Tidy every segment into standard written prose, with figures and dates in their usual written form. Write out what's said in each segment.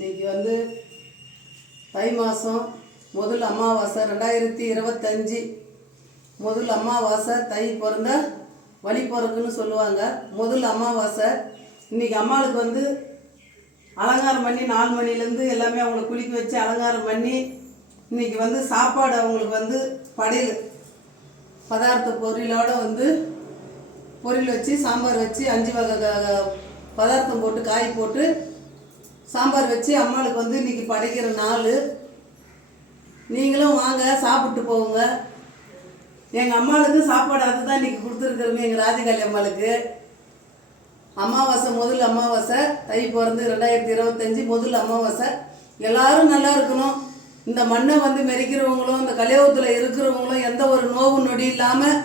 இன்றைக்கி வந்து தை மாதம் முதல் அமாவாசை 2025 முதல் அமாவாசை. தை பிறந்த வழி பிறக்குன்னு சொல்லுவாங்க. முதல் அமாவாசை இன்றைக்கி அம்மாளுக்கு வந்து அலங்காரம் பண்ணி 4 மணிலேருந்து எல்லாமே அவங்கள குளிக்க வச்சு அலங்காரம் பண்ணி இன்றைக்கி வந்து சாப்பாடு அவங்களுக்கு வந்து படையல் பதார்த்த பொரியலோடு வந்து பொரியல் வச்சு சாம்பார் வச்சு 5 வகை பதார்த்தம் போட்டு காய் போட்டு சாம்பார் வச்சு அம்மாளுக்கு வந்து இன்றைக்கி படைக்கிற நாள். நீங்களும் வாங்க, சாப்பிட்டு போங்க. எங்கள் அம்மாளுக்கு சாப்பாடு அதுதான் இன்றைக்கி கொடுத்துருக்குறோங்க. எங்கள் ராஜகாளி அம்மாளுக்கு அமாவாசை, முதல் அமாவாசை. தை பிறந்து 2025 முதல் அமாவாசை. எல்லாரும் நல்லா இருக்கணும். இந்த மண்ணை வந்து மெரிக்கிறவங்களும் இந்த கலியுகத்தில் இருக்கிறவங்களும் எந்த ஒரு நோவு நொடி இல்லாமல்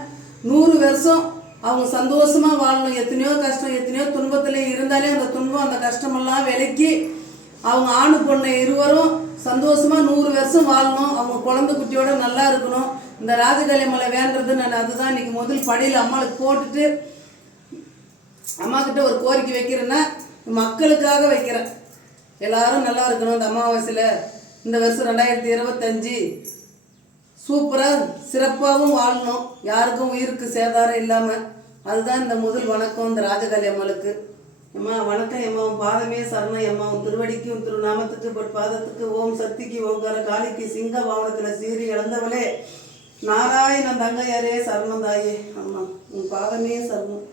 100 வருஷம் அவங்க சந்தோஷமாக வாழணும். எத்தனையோ கஷ்டம் எத்தனையோ துன்பத்தில் இருந்தாலே அந்த துன்பம் அந்த கஷ்டமெல்லாம் விலக்கி அவங்க ஆணு பொண்ணு இருவரும் சந்தோஷமாக 100 வருஷம் வாழணும். அவங்க குழந்தை குட்டியோட நல்லா இருக்கணும். இந்த ராஜகாளி மலை வேண்டது நான் அதுதான் இன்றைக்கி முதல் படையில் அம்மாளுக்கு போட்டுட்டு அம்மாக்கிட்ட ஒரு கோரிக்கை வைக்கிறேன்னா மக்களுக்காக வைக்கிறேன். எல்லாரும் நல்லா இருக்கணும். இந்த அமாவாசையில் இந்த வருஷம் 2025 சூப்பராக சிறப்பாகவும் வாழணும். யாருக்கும் உயிருக்கு சேதாரம் இல்லாமல். அதுதான் இந்த முதல் வணக்கம் இந்த ராஜகாளி அம்மாளுக்கு. அம்மா வணக்கம். எம்மா உன் பாதமே சரணம். எம்மா உன் திருவடிக்கு உன் திருநாமத்துக்கு பாதத்துக்கு ஓம் சக்திக்கு ஓங்கார காளிக்கு சிங்க வாகனத்தில் சீறி இழந்தவளே நாராயணன் தங்கையாரே சரணம் தாயே. அம்மா உன் பாதமே சரணம்.